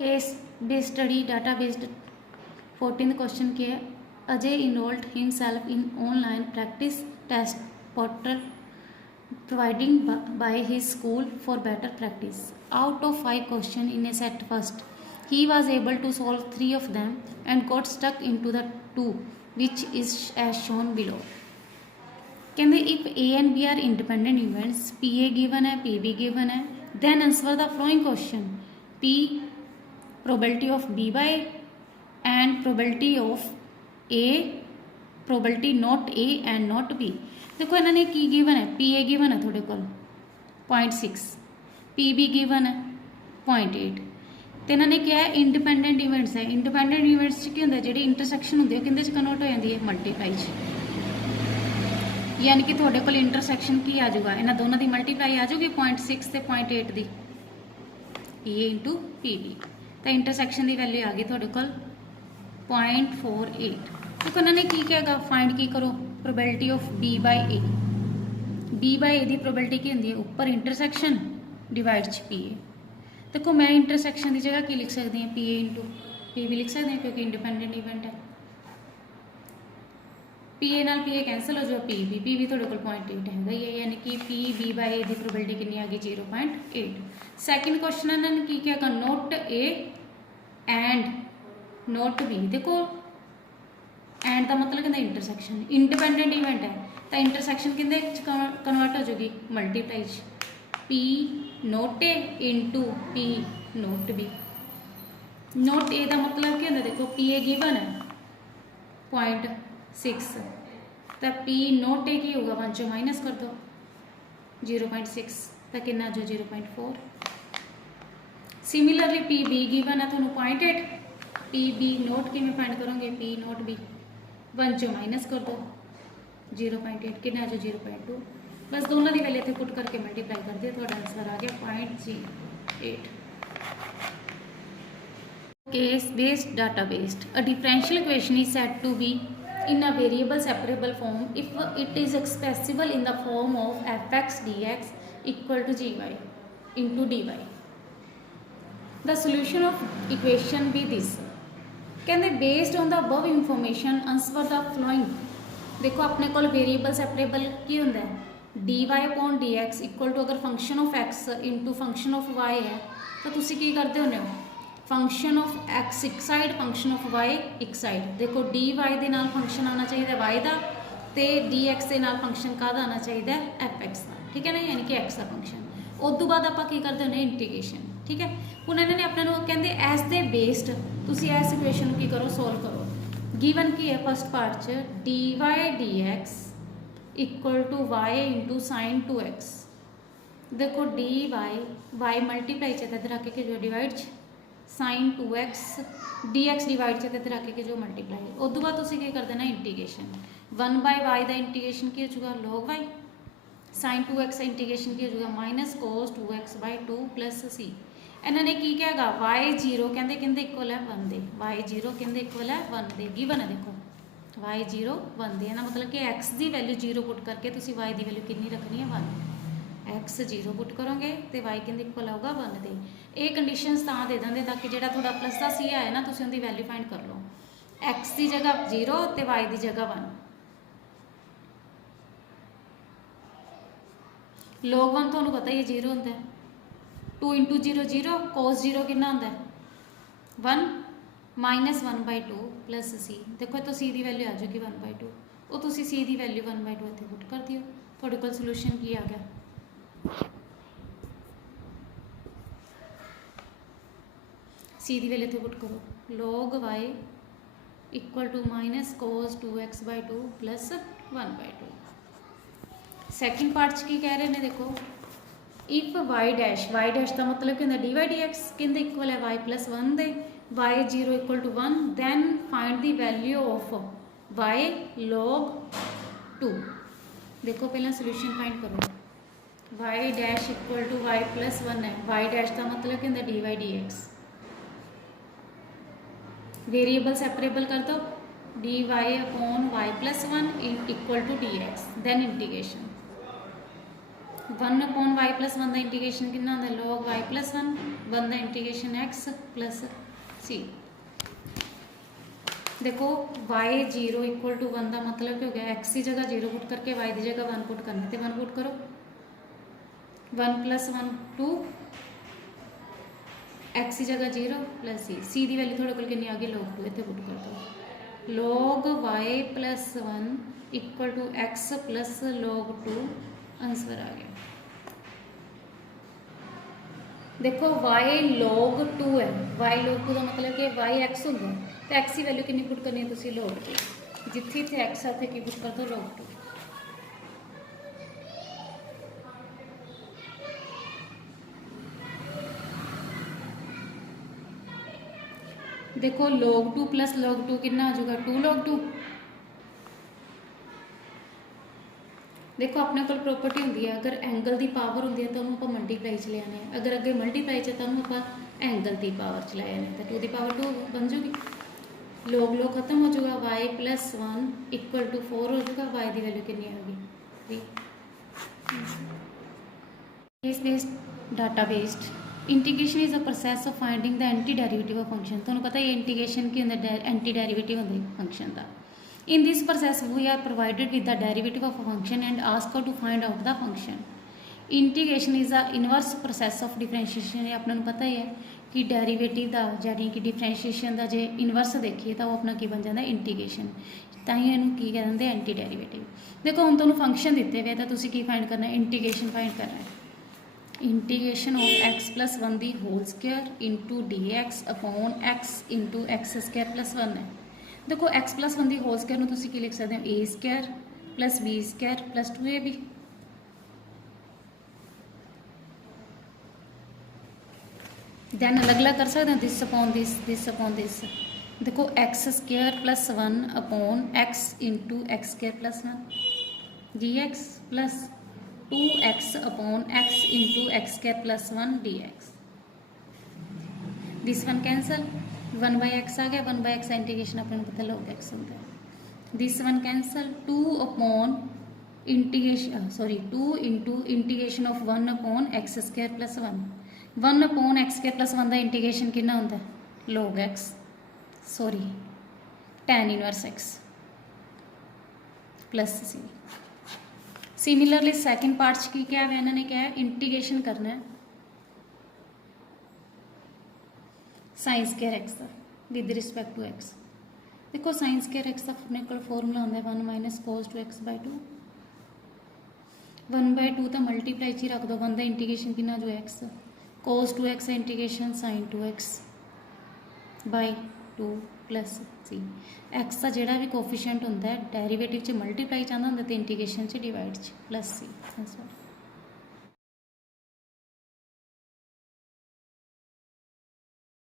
Case based study data based 14th question के है Ajay enrolled himself in online practice test portal providing by his school for better practice. Out of 5 questions in a set first, he was able to solve 3 of them and got stuck into the 2 which is as shown below. कहते if A and B are independent events, PA given है PB given है, then answer the following question. P probability of B by and probability of A, probability not A and not B. देखो इन्होंने की given है P ए given है थोड़े को 0.6 P be given है 0.8 तो इन्होंने क्या है इंडिपेंडेंट इवेंट्स है इंडिपेंडेंट इवेंट्स की होंगे जी इंटरसैक्शन होंगे कि कन्वर्ट हो जाती है मल्टीप्लाई यानी कि थोड़े को इंटरसैक्शन की आ जाऊगा इन्होंने दोनों की मल्टीप्लाई आ जाऊगी 0.6 ते 0.8 की P A into P B तो इंटरसैक्शन की वैल्यू आ गई थोड़े को 0.48 तो उन्होंने की कहेगा फाइंड की करो probability of B by A की प्रोबेबिलिटी की होंगी है उपर इंटरसैक्शन डिवाइड च पी ए देखो मैं इंटरसैक्शन की जगह की लिख सकती हूँ P A into P B लिख सकते हैं क्योंकि इंडिपेंडेंट इवेंट है पी ए नाल पी ए कैंसल हो जाओ पी बी थोड़े को 0.8 है ही यानी कि पी बी बाय ए की प्रोबेबिलिटी कितनी आ गई 0.8 सैकेंड क्वेश्चन इन्होंने की क्या note A and note B देखो एंड का मतलब कहते इंटरसैक्शन इंडिपेंडेंट इवेंट है तो इंटरसैक्शन कहते कन्वर्ट हो जाएगी multiply P naught A into P naught B naught A का मतलब क्या होता देखो पी ए गिवन है 0.6 तो पी नोट ए की होगा 1 चो माइनस कर दो 0.6 तो कि जो 0.4 सिमिलरली पी बी गिवन है थोड़ा 0.8 पी बी नोट कि फाइंड करोगे पी नोट बी 1 चो माइनस कर दो 0.8 कि जो 0.2 बस दोनों की वैल्यू इतने पुट करके मल्टीप्लाई कर दिया थोड़ा आंसर आ गया 0.08 case based data based a differential equation is said to be in a variable separable form if it is expressible in the form of fx dx equal to gy into dy. The solution of equation be this. कहते based on the above information answer the following देखो अपने को variable separable की होंगे D Y upon D X equal to अगर function of X into function of Y है तो तुम की करते होने हो फंक्शन ऑफ एक्स एक साइड फंक्शन ऑफ वाई एक साइड देखो डी वाई के नाल फंक्शन आना चाहिए वाई का तो डी एक्स के नाल फंक्शन का आना चाहिए एफ एक्स का ठीक है ना यानी कि एक्स का फंक्शन उस तो बाद आप करते होने इंटीग्रेशन ठीक है हूँ इन्होंने अपने कहते एज दे बेस्ड तुम इस इक्वेशन की करो सोल्व करो गिवन की है फस्ट पार्ट च D Y D X equal to Y into sine 2x देखो डी वाई मल्टीप्लाई चाहिए इधर आके जो divide sine 2x D X divide चाहिए इधर आके जो मल्टीप्लाई उस तो बाद तुम कर देना इंटीग्रेशन 1 बाय वाई का इंटीग्रेशन की हो जाएगा log Y sign 2x integration की हो जाएगा minus cos 2x by 2 plus C इन्होंने की कहेगा y0 कहते इक्वल है 1 दे y0 कहते इक्वल है 1 दे गिवन है देखो y0 1 दे मतलब कि x की वैल्यू 0 पुट करके तुम y की वैल्यू कितनी रखनी है 1 x 0 पुट करोगे तो y कहते इक्वल आऊगा 1 दे ये कंडीशनस दे देंगे ताकि जो थोड़ा प्लस का सी आए ना तुम उनकी वैल्यू फाइंड कर लो x की जगह 0 तो y की जगह 1 log 1 थोड़ा पता ही 0 होता है 2 इंटू 0 0 कोस 0 कि होंगे 1 माइनस 1 बाय 2 प्लस सी देखो तो सी की वैल्यू आ जाएगी 1 बाय 2 वो तुम सी की वैल्यू 1 बाय 2 इतने पुट कर दियो थोड़े को सोल्यूशन की आ गया सी की वैल्यू इतने पुट करो log Y equal to minus cos 2x by 2 plus 1 by 2 second part की कह रहे हैं देखो इफ वाई डैश का मतलब क्या डी वाई डी एक्स कहते इक्वल है वाई प्लस 1 दे Y 0 equal to 1 then find the value of Y log 2 देखो पहला सोल्यूशन फाइंड करो Y dash equal to Y plus 1 है वाई डैश का मतलब क्या D Y D X variable separable कर दो D Y upon Y plus 1 equal to D X then integration 1 upon y plus 1 का इंटीग्रेशन कितना होता है log y plus 1 1 का इंटीग्रेशन x plus c। देखो y 0 इक्वल टू 1 का मतलब क्या हो गया x की जगह 0 पुट करके y की जगह 1 पुट करना तो 1 पुट करो 1 plus 1 2 x की जगह 0 प्लस c की वैल्यू थोड़े को कितनी आ गई log 2 इतने पुट कर दो log y plus 1 equal to x plus log 2 answer आ गया। देखो y log 2 है y log 2 का मतलब कि y x होगा तो x की वैल्यू कितनी पुट करनी है तुसी log 2 जिथे इतने x आते की पुट कर दो log 2। देखो log 2 प्लस log 2 कितना हो जाएगा 2 log 2। देखो अपने को प्रॉपर्टी होंगी है अगर एंगल की पावर होंगी है तो आप मल्टीप्लाई च ले आने अगर अगे मल्टीप्लाई च तो आप एंगल की पावर च ले आने तो 2 की पावर 2 बन जूगी log log खत्म हो जाएगा y plus 1 इक्वल टू 4 हो जाएगा y की वैल्यू कितनी होगी 3। Case based data based integration is a process of finding the anti derivative of function तुहानू पता है इंटीग्रेशन की होंगे एंटी डेरिवेटिव होंगे फंक्शन का। In this process, we are provided with the derivative of a function and asked to find out the function. Integration is the inverse process of differentiation। अपने पता ही है कि डेरिवेटिव का यानी कि डिफरेंशिएशन का जो इनवर्स देखिए तो वो अपना की बन जाता है इंटीग्रेशन ताई इनू की कहते हैं एंटी डेरिवेटिव। देखो हम तुहानू फंक्शन दिते हुए तो तुसी की फाइंड करना है इंटीग्रेशन फाइंड करना है integration of x plus 1 the whole square into D X upon X into X square plus 1 है। देखो x प्लस 1 की होल स्क्वायर में तुसी की लिख सकते हो A square plus B square plus 2ab। Then अलग अलग कर सकते हैं दिस अपॉन दिस। देखो X square plus 1 upon X into X square plus 1 D X plus 2x upon X into X square plus 1 D X. This one cancel 1 by X आ गया 1 by x integration अपने पता log x होता है। This one cancel 2 upon integration 2 into integration of 1 upon x square plus 1 upon x square plus 1 का integration कितना होता है log x tan inverse x plus c। Similarly second part की क्या है इन्होंने क्या है इंटीग्रेशन करना है साइन स्क्वायर एक्स का विद रिस्पैक्ट टू एक्स। देखो साइन स्क्वायर एक्स का अपने को फॉर्मूला होंगे 1 minus cos 2x by 2 1 by 2 तो मल्टीप्लाई च ही रख दो 1 का इंटीग्रेशन कितना जो X cos 2x integration sin 2x by 2 plus C. X का जोड़ा भी कोफिशिएंट होंगे डेरीवेटिव च मल्टीप्लाई चाहता होंगे तो इंटीग्रेशन च डिवाइड च प्लस सी।